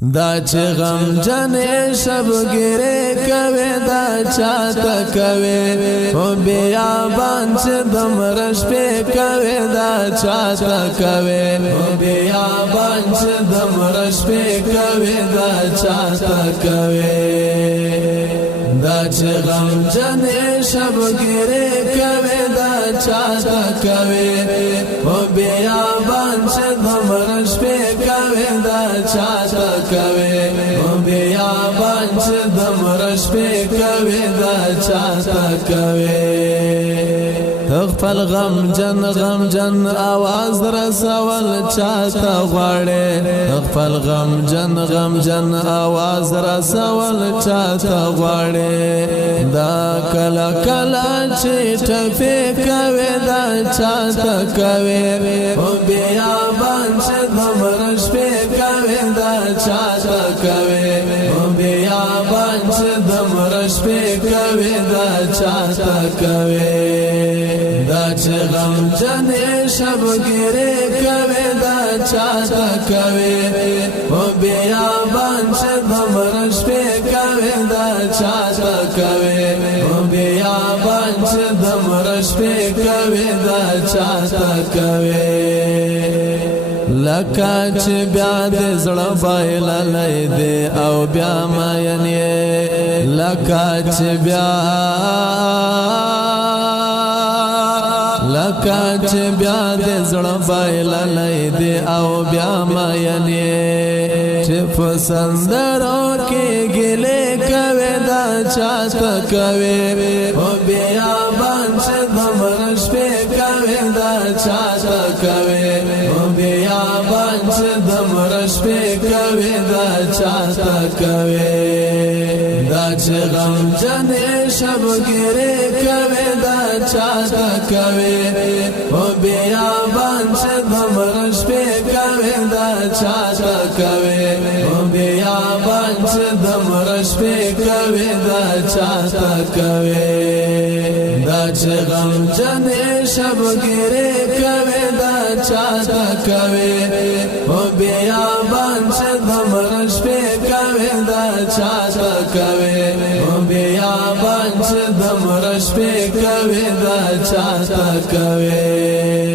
دا چې غم جنې شب ګرې کوي دا چاته کوي او بیا باندې د مرش په کوي دا چاته کوي او بیا باندې د مرش په کوي دا چاته کوي دا چې غم جنې شب ګرې کوي دا چاته کوي او بیا باندې د مرش په کوي دا چاته کوي او بیا باندې د مرش په کوي دا چاته کوي خپل غم جن आवाज رسول چاته غواړي خپل غم جن आवाज رسول چاته غواړي دا کلا کلا چې ټفه کوي دا چاته کوي او بیا باندې د مرش په کوي دا چاته کوي او بیا باندې د مرش په کوي دا چاته کوي دا چې غم جنې شب ګرې کوي دا چاته کوي او بیا باندې د مرش په کوي دا چاته کوي او بیا باندې د مرش په کوي دا چاته کوي لکه چې بیا د زړه بایللې دې او بیا ماینې لکه چې بیا د زړه بایللې دې او بیا ماینې چې پسندرو کې ګلې کوي دا چاته کوي او بیا باندې د مرش په کوي دا چاته کوي او بیا باندې د مرش په کوي دا چاته کوي دا چې غم جنې شب ګرې کوي دا چاته کوي او بیا باندې د مرش په کوي دا چاته کوي او بیا باندې د مرش په کوي دا چاته کوي دا چې غم جنې شب ګرې کوي دا چاته کوي او بیا باندې د مرش په کوي دا چاته کوي او بیا باندې د مرش په کوي دا چاته کوي